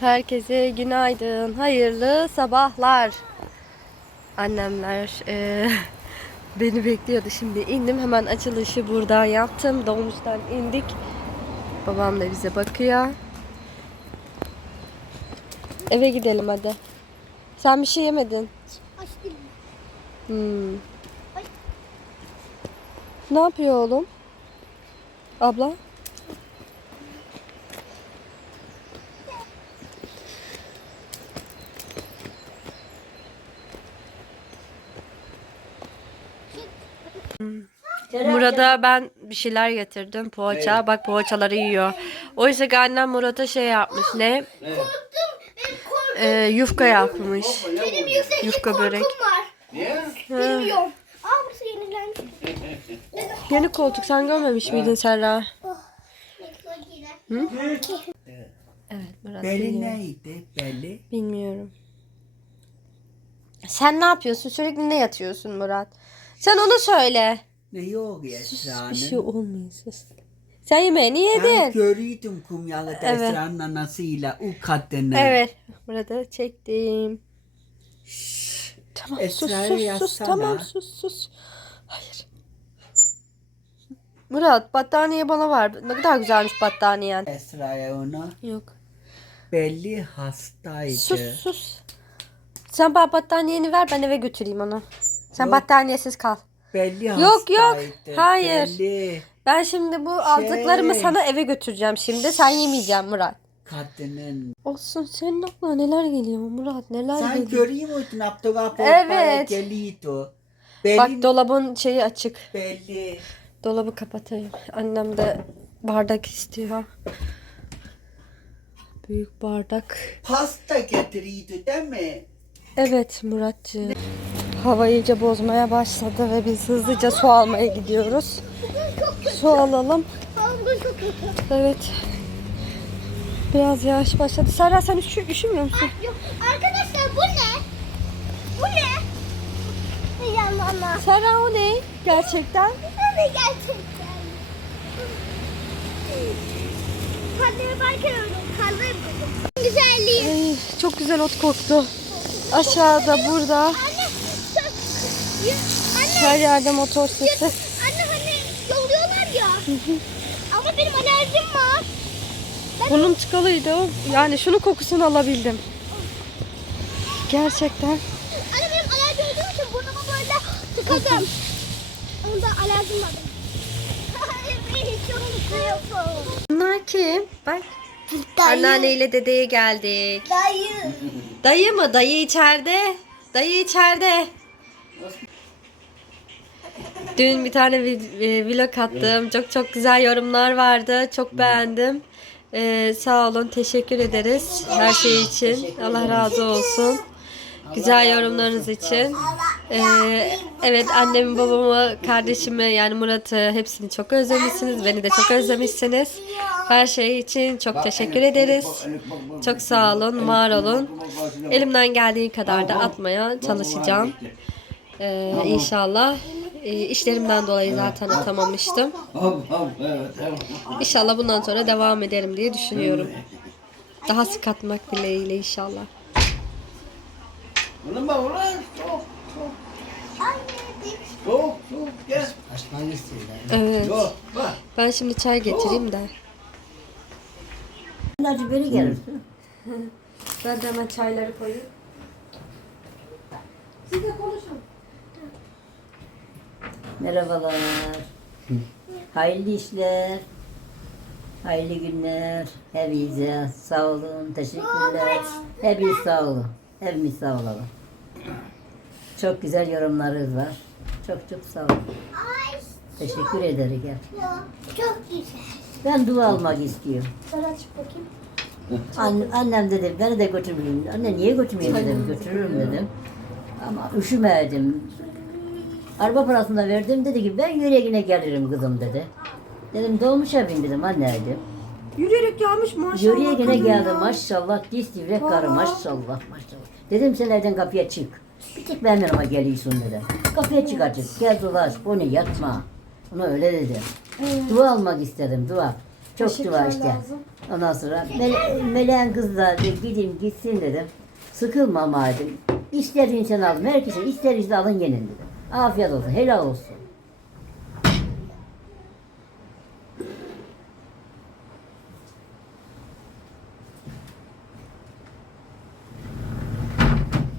Herkese günaydın. Hayırlı sabahlar. Annemler eee, beni bekliyordu. Şimdi indim. Hemen açılışı buradan yaptım. Dolmuştan indik. Babam da bize bakıyor. Eve gidelim hadi. Sen bir şey yemedin. Hmm. Ne yapıyor oğlum? Abla? Murat'a ben bir şeyler getirdim. Poğaça. Bak poğaçaları yiyor. Oysa ki annem Murat'a şey yapmış. Ne? Ee, yufka yapmış. Yufka korkum börek. var. Niye? Bilmiyorum. Aa burası yenilenmiş. Yeni koltuk sen görmemiş miydin Serra? Evet Murat bilmiyor. neydi? Belli. Bilmiyorum. Sen ne yapıyorsun? Sürekli ne yatıyorsun Murat? Sen onu söyle. Ne yok ya Bir şey olmuyor sus. Sen yemeğini Ben yedin. görüyordum kumyalı Evet. Esra'nın anasıyla o kadını. Evet. Murat'ı çektim. Tamam sus Esra'ya sus sus. yazsana. Tamam sus sus. Hayır. Murat battaniye bana ver. Ne kadar güzelmiş battaniyen. Esra'ya onu. Yok. Belli hastaydı. Sus sus. Sen bana battaniyeni ver ben eve götüreyim onu. Sen Yok. battaniyesiz kal. Belli Yok, hastaydı. yok. Hayır. Belli Ben şimdi bu aldıklarımı Şey. sana eve götüreceğim şimdi. Sen yemeyeceksin Murat. kadının. Olsun senin aklına neler geliyor Murat neler Sen geliyor. görüyor muydun Abdullah Evet. geliyordu. Belli. Bak dolabın şeyi açık. belli. Dolabı kapatayım. Annem de bardak istiyor. Büyük bardak. Pasta getiriyordu değil mi? Evet Muratcığım. Hava iyice bozmaya başladı ve biz hızlıca su almaya gidiyoruz. Su alalım. Evet. Biraz yağış başladı. Serra sen üşü, üşümüyor musun? Yok. Arkadaşlar bu ne? Bu ne? Yanına? Serra o ne? Gerçekten. Ne gerçekten? Hadi yaparken öyle kaldırayım kızım. Güzelliği. Ay, çok güzel ot koktu. Aşağıda burada Ya, Anne. her yerde motor sesi. Anne hani yolluyorlar ya. Ama benim alerjim var. Bunun tıkalıydı o. Yani şunun kokusunu alabildim. Gerçekten. Anne benim alerji olduğu için burnumu böyle tıkadım. Onda alerjim var. Bunlar kim? Bak. Anneanneyle dedeye geldik. Dayı. Dayı mı? Dayı içeride. Dayı içeride. Dün bir tane e, vlog attım. Çok çok güzel yorumlar vardı. Çok beğendim. Ee, sağ olun. Teşekkür ederiz her şey için. Allah razı olsun. Güzel yorumlarınız için. Ee, evet annemi, babamı, kardeşimi yani Murat'ı hepsini çok özlemişsiniz. Beni de çok özlemişsiniz. Her şey için çok teşekkür ederiz. Çok sağ olun, var olun. Elimden geldiği kadar da atmaya çalışacağım. Ee, inşallah. Ee, işlerimden dolayı zaten atamamıştım. İnşallah bundan sonra devam ederim diye düşünüyorum. Daha sık atmak dileğiyle inşallah. Ulan bak ulan. Gel. Evet. Ben şimdi çay getireyim de. Acı beri gelirsin. Ben de hemen çayları koyayım. Siz de konuşun. Merhabalar. Hayırlı işler. Hayırlı günler. Hepinize sağ olun. Teşekkürler. Hepiniz sağ olun. Hepimiz sağ olalım. Çok güzel yorumlarınız var. Çok çok sağ olun. Teşekkür ederim. Çok güzel. Ben dua almak istiyorum. Bakayım. An- annem dedi beni de götürmeyeyim. Anne niye götürmeyeyim dedim. Götürürüm dedim. Ama üşümedim. Araba parasını da verdim. Dedi ki ben yürüyerek gelirim kızım dedi. Dedim dolmuşa bin dedim anne dedim. Yürüyerek gelmiş maşallah. Yürüye kadın geldi ya. maşallah diz divrek karı maşallah maşallah. Dedim sen evden kapıya çık. Bir tek benim yanıma geliyorsun dedi. Kapıya çık artık. Gel dolaş. Bu ne yatma. Ona öyle dedim. Dua almak istedim dua. Çoktu var işte. Ondan sonra Mele, Meleğin kız da dedi, gideyim gitsin dedim. Sıkılmam dedim. İster insan alın. Herkese ister işte alın gelin dedim. Afiyet olsun. Helal olsun.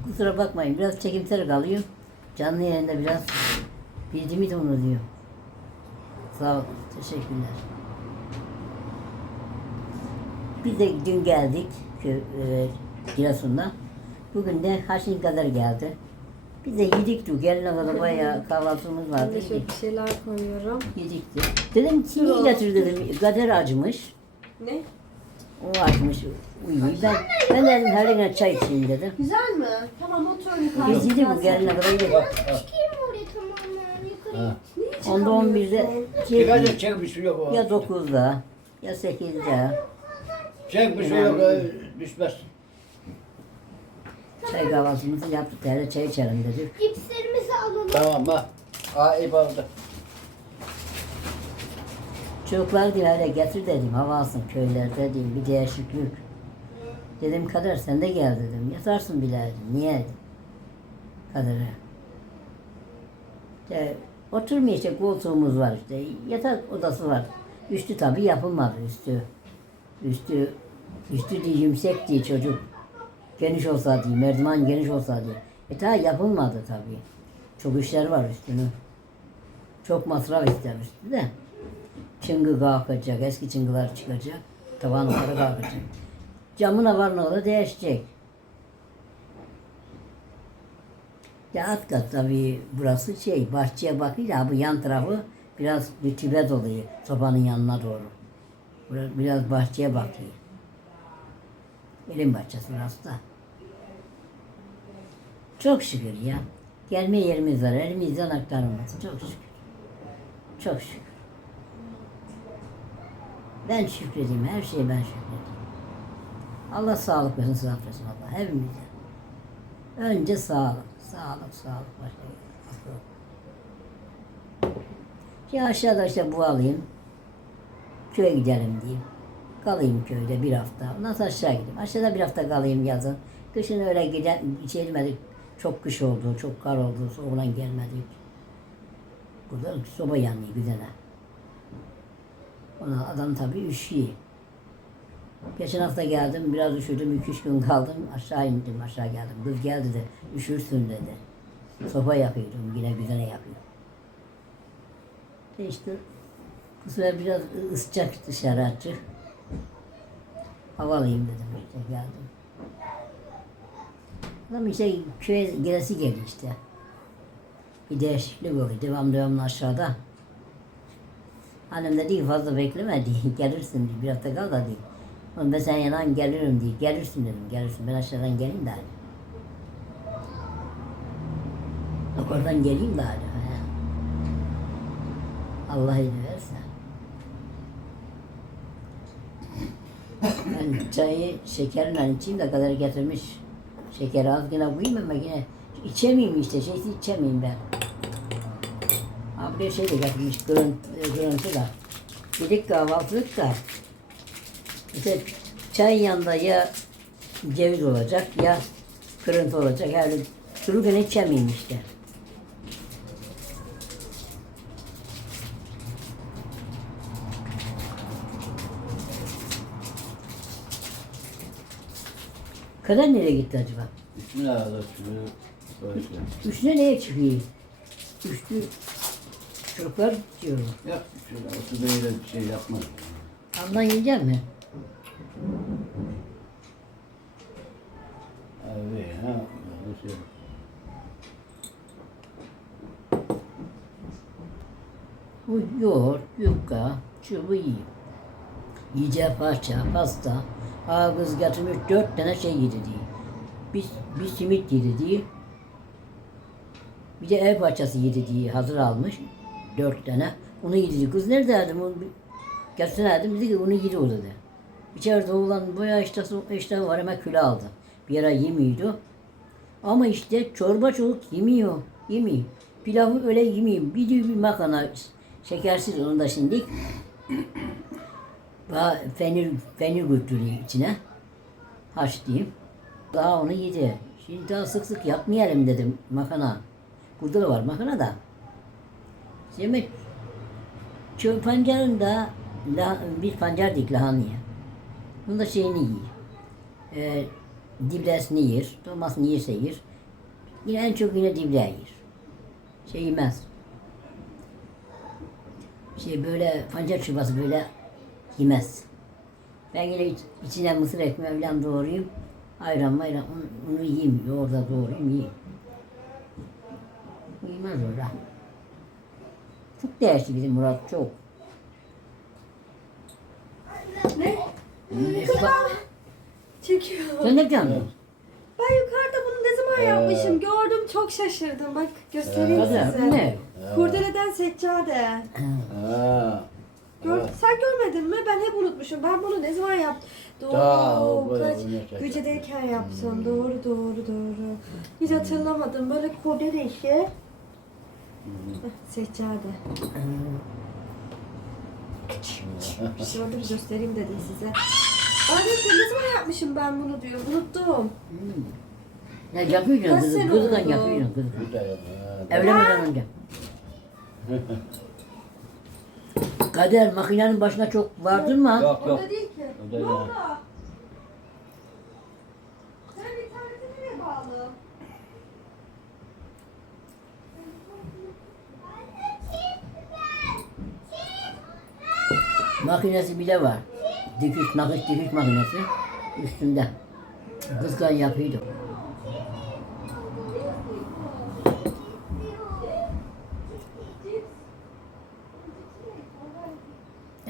Kusura bakmayın. Biraz çekimsel kalıyor. Canlı yayında biraz bildiğimi de unutuyor. Sağ ol. Teşekkürler. Biz de dün geldik e, Giresun'dan. Bugün de Haşin kadar geldi. Biz de yedik dün. Gelene kadar bayağı kahvaltımız vardı. Ben de şöyle Yedik, bir şeyler koyuyorum. yedik de. Dedim kimi getir dedim. Kader acımış. Ne? O acımış. Uyuyor. Ben, ben dedim her gün çay içeyim dedim. Güzel mi? Tamam otur Biz yedik bu gelene kadar yedik. Çıkayım mı oraya tamamen yukarı? Onda 11'de Dikkat şey, et çek bir şey yok. o. ya 9'da ya 8'de Çek bir şey yok. e, Düşmez. Çay kahvaltımızı yaptık. Hele çay içelim dedik. Cipslerimizi alalım. Tamam ha. Aa iyi oldu. Çocuklar diyor hele getir dedim hava alsın köyler dedim bir değişiklik. Dedim Kader sen de gel dedim. Yatarsın bile dedim. Niye? Kader'e. İşte oturmaya işte koltuğumuz var işte. Yatak odası var. Üstü tabii yapılmadı üstü. Üstü üstü diye yüksek diye çocuk. Geniş olsa diye, merdiven geniş olsa diye. E daha yapılmadı tabii. Çok işler var üstünü. Çok masraf ister üstü de. Çıngı kalkacak, eski çıngılar çıkacak. Tavanları kalkacak. Camına varlığı da değişecek. Ya alt kat tabii burası şey, bahçeye bakınca bu yan tarafı biraz rütübet oluyor sobanın yanına doğru. Biraz, biraz bahçeye bakıyor. Elin bahçesi burası da. Çok şükür ya. Gelme yerimiz var, elimizden aktarılması. Çok şükür. Çok şükür. Ben şükredeyim, her şeye ben şükredeyim. Allah sağlık versin, sıhhat versin Allah hepimize. Önce sağlık, sağlık, sağlık. Başka. Ya aşağıda işte bu alayım. Köye gidelim diyeyim. Kalayım köyde bir hafta. Ondan sonra aşağı gideyim. Aşağıda bir hafta kalayım yazın. Kışın öyle giden, içemedik. Çok kış oldu, çok kar oldu. Soğuğuna gelmedik. Burada soba yanıyor güzene. Ona adam tabii üşüyor. Geçen hafta geldim, biraz üşüdüm, iki üç gün kaldım, aşağı indim, aşağı geldim. Kız geldi de, üşürsün dedi. Sopa yapıyordum, yine güzene yapıyor. E işte, bu sefer biraz ısıcak dışarı açık. Hava alayım dedim işte, geldim. Adam işte köye gelesi geldi işte. Bir değişiklik oldu, devam devamlı aşağıda. Annem dedi ki fazla bekleme diye, gelirsin diye, bir hafta kal da diye. Ben sen yanan gelirim diye, gelirsin dedim, gelirsin. Ben aşağıdan geleyim de hadi. Yukarıdan geleyim de. Allah izin verirse. Ben çayı şekerle içeyim de kadar getirmiş. Şeker az yine koyayım ama yine içemeyeyim işte, şeysi içemeyeyim ben. Abi bir şey de getirmiş, kırıntı, kırıntı da. Dedik kahvaltılık da. İşte çayın yanında ya ceviz olacak ya kırıntı olacak. Yani dururken içemeyeyim işte. Kader nereye gitti acaba? Bismillahirrahmanirrahim. Böyle. Üstüne neye çıkıyor? Üstü çocuklar diyorum. Yok, şöyle oturda öyle bir şey yapmaz. Ondan yiyecek mi? Abi ha, bir şey. Bu yoğurt, yufka, çubuğu yiyor. Yiyeceği parça, pasta. Aa kız getirmiş dört tane şey yedi diye. Bir, bir simit yedi diye. Bir de ev parçası yedi diye hazır almış. Dört tane. Onu yedi. Kız nerede dedim. Onu Gelsene dedim. Dedi ki onu yedi o dedi. İçeride oğlan bayağı iştahı, iştahı var hemen kilo aldı. Bir ara yemiyordu. Ama işte çorba çoluk yemiyor. Yemiyor. Pilavı öyle yemiyor. Bir diyor bir makarna şekersiz onu da şimdi. Daha fenir, fenir götürüyor içine. Haşlayayım. Daha onu yedi. Şimdi daha sık sık yapmayalım dedim makana. Burada da var makana da. Şimdi çöp pancarında lah, bir pancar dik lahanaya. Bunun da şeyini yiyor. Ee, dibresini yer. Domasını yerse yer. Yine en çok yine dibre yer. Şey yemez. Şey böyle pancar çorbası böyle yemez. Ben yine iç, içine mısır ekmeği falan doğrayayım. Ayran mayran onu, onu yiyeyim. Yoğurda doğrayayım yiyeyim. Yemez öyle. Çok değişti bizim Murat çok. Ne? Ne? Çekiyor. Sen ne diyorsun? Ben yukarıda bunu ne zaman yapmışım gördüm çok şaşırdım. Bak göstereyim Kader, size. bu ne? Kurdeleden seccade. Ha. Gör, sen görmedin mi? Ben hep unutmuşum. Ben bunu ne zaman yaptım? Doğru. Daha, kaç. Güce'deyken yaptım. Doğru doğru doğru. Hiç hatırlamadım. Böyle kurdele işi. Heh, Seccade. Bir şey orada bir göstereyim dedim size. Ay ne zaman yapmışım ben bunu diyor. Unuttum. Ya yapıyorsun kızdan yapıyorsun. Ha, Evlenmeden önce. Kader makinenin başına çok vardın mı? Yok yok. Orada değil ki. O da Ne ya. oldu? Sen interneti nereye bağlı? Makinesi bile var. Dikiş, nakış dikiş makinesi üstünde. Kızgan yapıyordu.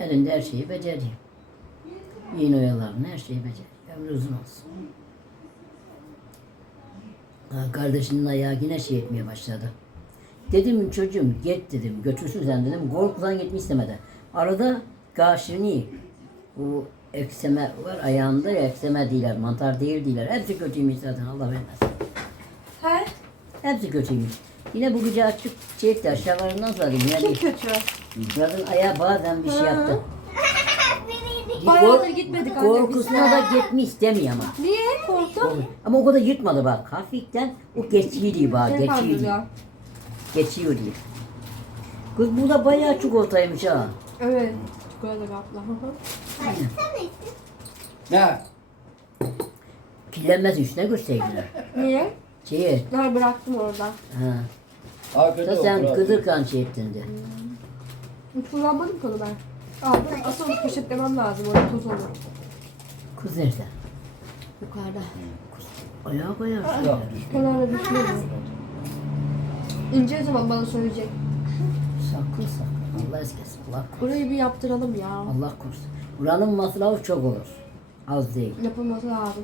Elinde her şeyi beceriyor. Yeni oyalarını her şeyi beceriyor. Ömrü uzun olsun. Ha, kardeşinin ayağı yine şey etmeye başladı. Dedim çocuğum git dedim götürsün sen dedim. Korkudan gitmek istemedi. Arada karşını bu ekseme var ayağında ya ekseme değiller mantar değil değiller. Hepsi kötüymüş zaten Allah vermez. He? Hepsi kötüymüş. Yine bu gece açık çekti aşağılarından zaten. Yine Kim bir, kötü? kadın ayağı bazen bir şey yaptı. Bayağıdır gitmedik anne biz. Korkusuna da gitmek istemiyor ama. Niye? Korktun? Ama o kadar yırtmadı bak. Hafiften o geçiyordu bak. Ne Geçiyordu. kandırıyor? Geçiyordu. Kız bu da bayağı çikolataymış ha. Evet. Çikolata kapla. hı hı. Ne? Kirlenmez üstüne görseydiler. Niye? Şeyi, Ben bıraktım orada. ha. Arkada Da sen otur, kıdırkan şey ettin de. Kullanmadım ki onu ben. Aldım. Asıl onu poşetlemem lazım. Orada toz olur. Kız nerede? Yukarıda. Ayağı bayağı şey. Yok. Kenara düşmüyor. İnce zaman bana söyleyecek. Sakın sakın. Allah eskesin. Allah korusun. Burayı bir yaptıralım ya. Allah korusun. Buranın masrafı çok olur. Az değil. Yapılması lazım.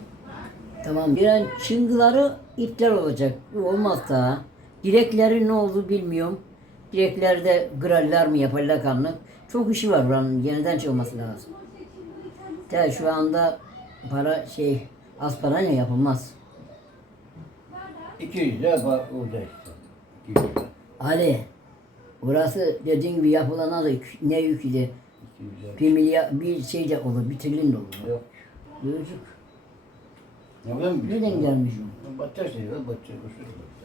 Tamam. Bir an çıngıları ipler olacak. Olmaz da. Direkleri ne oldu bilmiyorum. Direklerde graller mi yaparlar kanlık. Çok işi var buranın. Yeniden çıkması lazım. De şu anda para şey az parayla yapılmaz. 200 lira var orada işte. 200 lira. Ali burası dediğin gibi yapılana da yük- ne yükü de 200 lira. bir milyar bir şey de olur, bir trilyon olur. Yok. Gözük. Ne mi? Nereden gelmiş o? Batacak şey var, batacak.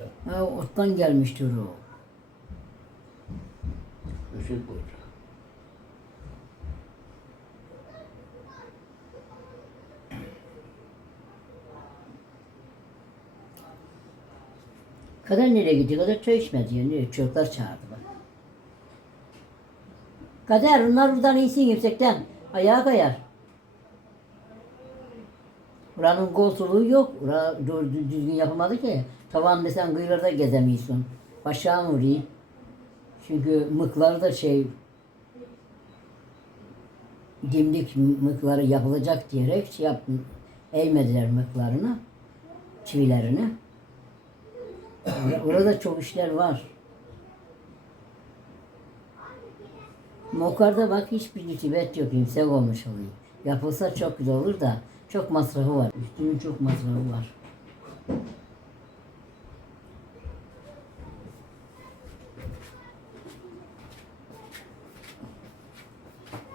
Işık Ha, ottan gelmiştir o. Işık olacak. Kader nereye gidiyor? Kader çay içmedi. Nereye? Çocuklar çağırdı bak. Kader onlar buradan insin yüksekten. Ayağa kayar. Buranın koltuğu yok. Bura düzgün yapılmadı ki. Tavan desen kıyılarda gezemiyorsun. Aşağı vuruyor. Çünkü mıkları da şey dimdik mıkları yapılacak diyerek şey yaptım. Eğmediler mıklarını, çivilerini. Orada çok işler var. Mokar'da bak hiçbir rütubet yok, imsak olmuş oluyor. Yapılsa çok güzel olur da çok masrafı var. Üstünün çok masrafı var.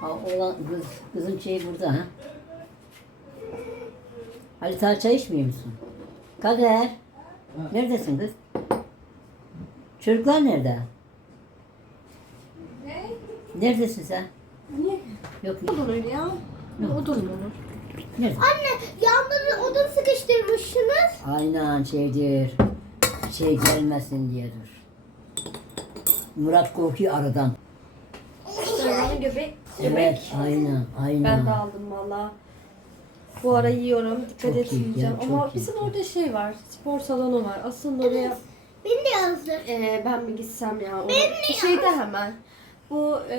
Oğlan, kız, kızın şeyi burada ha. Ali sen çay içmiyor musun? Kader. Neredesin kız? Çocuklar nerede? Ne? Neredesin sen? Niye? Yok Olur öyle ya. Odun olur. Nerede? Anne yanları odun sıkıştırmışsınız. Aynen şeydir. Şey gelmesin diye dur. Murat korkuyor aradan. Göbeği. Evet, aynen, aynen. Ben de aldım valla. Bu ara yiyorum. Dikkat Çok iyi etmeyeceğim. ya, çok Ama iyi. bizim orada şey var. Spor salonu var. Aslında oraya Beni de yazdı. e, ben mi gitsem ya? O, Benim bir şeyde hemen. Bu e,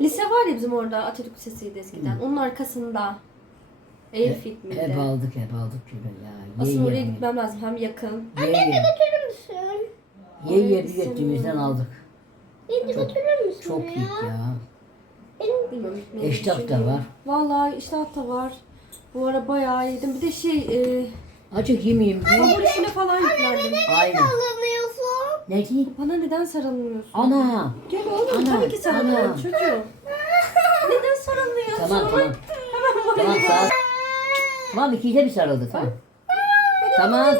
lise var ya bizim orada. Atatürk Lisesi'ydi eskiden. Onun arkasında. Airfit miydi? Hep aldık, hep aldık kilo ya. Ye Aslında oraya ye. gitmem lazım. Hem yakın. Ye ye. Götürür müsün? Ye ye bir gittiğimizden aldık. Beni de götürür müsün Çok ya? iyi ya. Benim Bilmiyorum. gitmeyi Eştah da düşünüyorum. var. Vallahi iştah da var. Bu ara bayağı yedim. Bir de şey e, Acık yemeyeyim diye. hamur işine falan yüklendim. Aynen. anlamıyorsun. Ne diyeyim? Bana neden sarılmıyorsun? Ana. Gel oğlum Ana, tabii ki sarılıyorum ana. çocuğum. Neden sarılmıyorsun? Tamam tamam. Hemen Tamam buraya. sağ ol. Tamam ikiye bir sarıldı tamam. Tamam.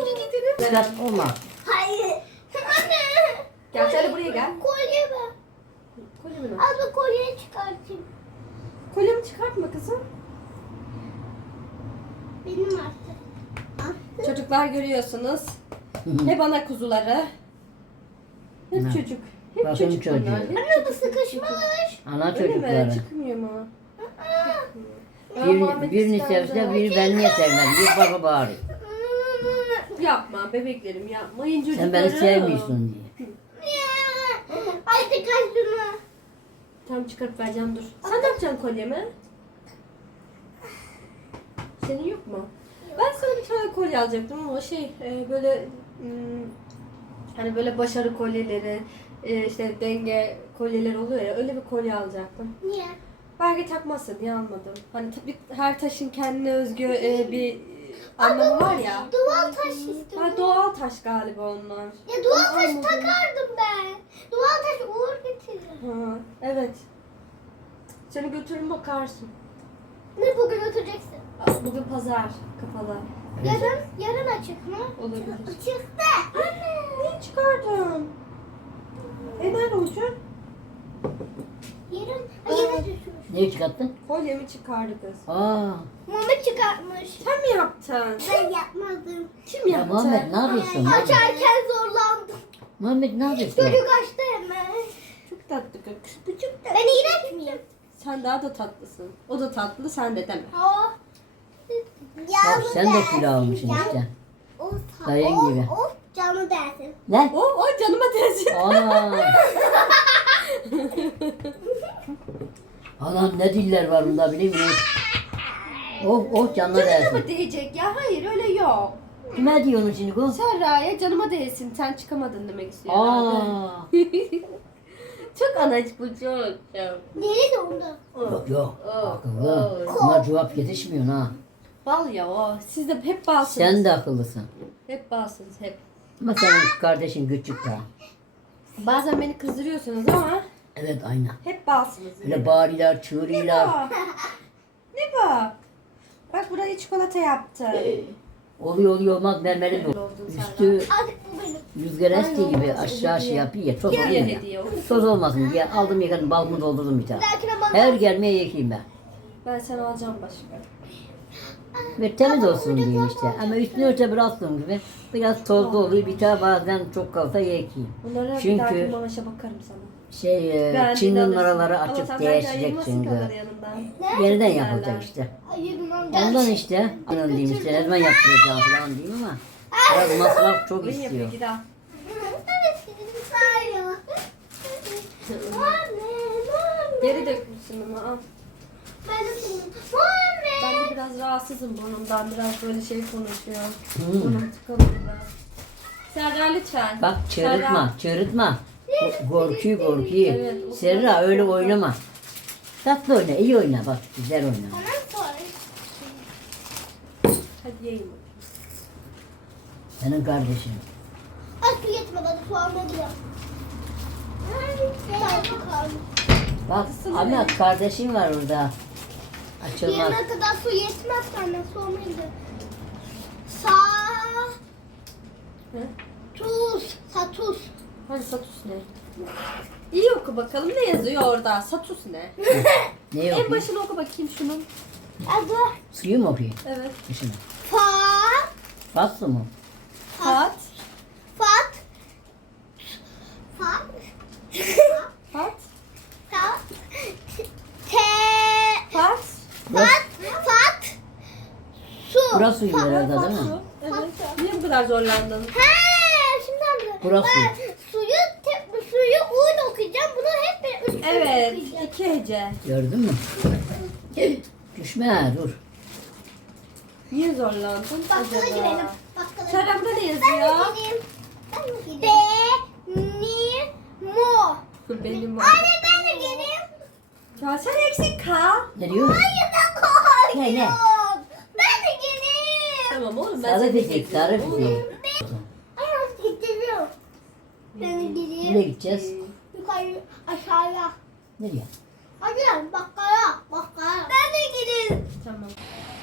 Çıkart olma. Hayır. Anne. Gel şöyle buraya gel. Kolye ver. Kolyemi ver. Abla kolyeyi çıkartayım. Kolyemi çıkartma kızım. Benim artık. Çocuklar görüyorsunuz. Hep ana kuzuları. Hep Ne? çocuk. Hep Bakın çocuk çocuğu. bunlar. Hep Anne bu sıkışmış. Ana Öyle mi? çocukları. Çıkmıyor mu? Bir, birini sevse biri ben niye sevmem? Bir baba bağırıyor. Yapma bebeklerim yapmayın çocukları. Sen beni sevmiyorsun diye. Hadi kaç şunu. Tamam çıkarıp vereceğim dur. Sen ne yapacaksın kolyemi? Senin yok mu? Ben sana bir tane kolye alacaktım ama şey e, böyle hmm, hani böyle başarı kolyeleri e, işte denge kolyeleri oluyor ya öyle bir kolye alacaktım. Niye? Belki takmazsın diye almadım. Hani tabii her taşın kendine özgü e, bir anlamı var ya. Doğal taş istiyorum. Ha, doğal taş galiba onlar. Ya doğal taş takardım ben. Doğal taş uğur getirir. Ha, evet. Seni götürün bakarsın. Ne bugün götüreceksin? Aa, Bugün pazar kapalı. Yarın, yarın açık mı? Olabilir. Açıkta. Anne. Niye çıkardın? E nerede olacak? Yarın. Neyi çıkarttın? Kolyemi çıkardı kız. Aa. Muhammed çıkartmış. Sen mi yaptın? Ben yapmadım. Kim Ya yaptı? Muhammed ne yapıyorsun? Muhammed, Açarken zorlandım. Muhammed ne yapıyorsun? Çocuk açtı hemen. Çok tatlı kız. Küçük de. Ben iğrenç miyim? Sen daha da tatlısın. O da tatlı sen de deme. Ha. Bak sen de kilo almışsın işte. Of, Dayın of, gibi. Of canı dersin. Ne? O, o canıma teyze. Ana. Anam ne diller var bunda biliyor musun? Oh oh canına Canıma değsin. mı değecek ya? Hayır öyle yok. Kime diyorsun şimdi bu? Serra'ya canıma değsin. Sen çıkamadın demek istiyor herhalde. Aa. Çok anacık bu çok. çok. Nerede onda? Yok yok. Oh, Akıllı. oh. Buna cevap yetişmiyor ha. Bal ya o. Siz de hep balsınız. Sen de akıllısın. Hep balsınız hep. Ama senin kardeşin küçük daha. Bazen beni kızdırıyorsunuz ama Evet aynen. hep balsınız. Öyle bağırıyorlar, Ne çığırıyorlar. bu? Ne bu? Bak burayı çikolata yaptı. Oluyor oluyor olmaz mermerin sen Üstü Artık bu benim. rüzgar estiği gibi aşağı şey yapıyor ya. Toz oluyor ya. Toz olmasın diye aldım yıkadım balımı doldurdum bir tane. Her gelmeye yıkayayım ben. Ben sana alacağım başka. Ve temiz olsun diyeyim işte. Ama üstünü örte bıraktığım gibi biraz tozlu oluyor. Bir tane bazen çok kalsa yıkayayım. Bunlara bir Çünkü- dahaki maaşa bakarım sana. Şey, e, Beğendiğini çingin alırsın. araları Ama açıp sen bence değişecek ayırmasın çünkü. yanından. Yeniden güzeller. yapılacak işte. Ondan işte. Anam diyeyim işte. Ne zaman yaptıracağım falan diyeyim ama. Biraz masraf çok yapıyor istiyor. Geri dökmüşsün ama al. Ben de biraz rahatsızım burnumdan. Biraz böyle şey konuşuyor. Hmm. Burnum tıkalı biraz. Serra lütfen. Bak çığırtma, çığırtma. Ko- Korkuyu korkuyu. Evet, Serra öyle oynama. Tatlı oyna, iyi oyna bak. Güzel oyna. Bana. Hadi yiyin. Senin kardeşin. Yetmedi hadi soğan ne diyor? Bak Ahmet kardeşim var orada. Açılmaz. Yarına kadar su yetmez sana soğumayınca. Sa Hı? tuz. Satus. Hadi Satus ne? İyi oku bakalım ne yazıyor orada? Satus ne? Ne En başını oku bakayım şunun. Adı Suyu mu okuyayım? Evet. Düşünün. fa Faslı mı? Fat. fat fat Fat. fat te Fat. fat fat su. Burası suyu herhalde değil mi? Evet. Niye bu kadar zorlandın? He, şimdi anladım. Burası. Suyu tek suyu un okuyacağım. Bunu hep bir üstüne Evet. iki hece. Gördün mü? Düşme dur. Niye zorlandın Bakkala acaba? girelim. Bakkala Serap'ta ne Ben yazıyor? mi gideyim? Ben mi gideyim? Be, ni, mo. Benim o. Anne ben de geleyim. Ya sen eksik kal. Ne diyor? Hayır ben korkuyorum. Ne, ne? Ben de geleyim. Tamam oğlum ben Sarı seni fizik, bekliyorum. sarı fizik. Ay nasıl gidiyorum? Ben de Nereye gideceğiz? Yukarı aşağıya. Nereye? Hadi bakkala bakkala. Ben de gideyim. Tamam.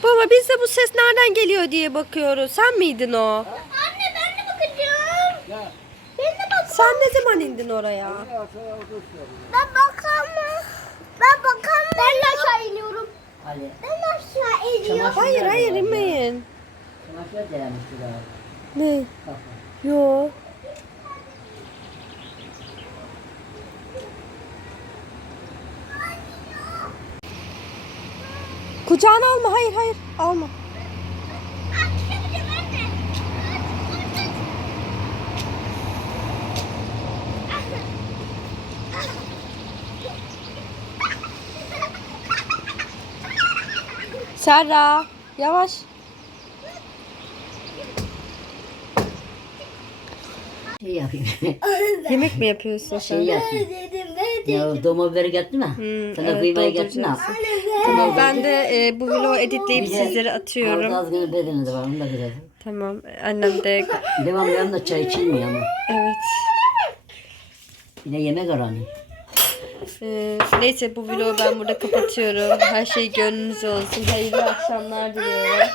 Baba biz de bu ses nereden geliyor diye bakıyoruz. Sen miydin o? Anne ben de bakacağım. Ya. Ben de bak. Sen ne zaman indin oraya? Ben bakamam. Ben bakamam. Ben de aşağı iniyorum. Ali. Ben aşağı iniyorum. Hayır hayır inmeyin. Çamaşır değermiş. Ne? Yo. Kucağına alma. Hayır hayır. Alma. Serra. Yavaş. Yapayım. Yemek mi yapıyorsun şey sen? yapayım. Dedim ne Ya domo biberi geldin mi? Hmm, Sana evet, kıymayı dolduracaksın. Tamam ben de e, bu vlogu editleyip sizlere atıyorum. Az günü bedeni de var onu da biraz. Tamam annem de Devamlı yanında çay içilmiyor ama. evet. Yine yemek aranıyor. Ee, neyse bu vlogu ben burada kapatıyorum. Her şey gönlünüzce olsun. Hayırlı akşamlar diliyorum.